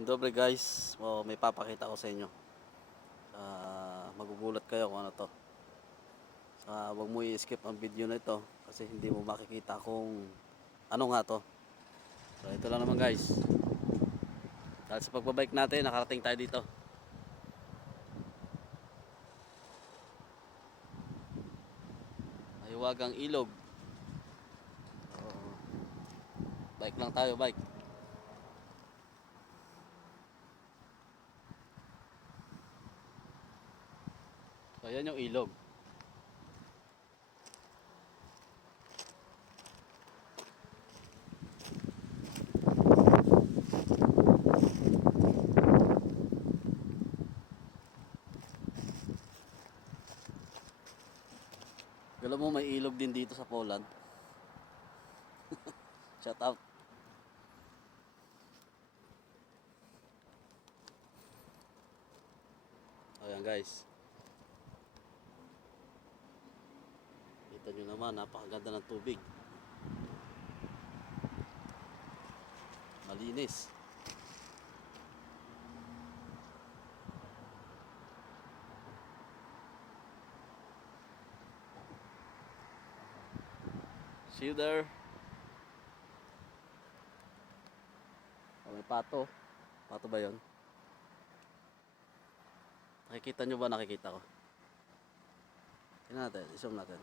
Dobre guys, may papakita ko sa inyo. Magugulat kayo kung ano to. Wag mo i-skip ang video na ito kasi hindi mo makikita kung ano nga to. So ito lang naman guys. Dahil sa pagbabike natin, nakarating tayo dito. Mahiwagang ilog. So, bike lang tayo, bike. So ayan yung ilog. Alam mo may ilog din dito sa Poland. Shout out. Ayan guys. Kita nyo naman, napakaganda ng tubig. Malinis. See you there. May pato. Pato ba yun? Nakikita nyo ba? Nakikita ko. Tingnan natin. I-zoom natin.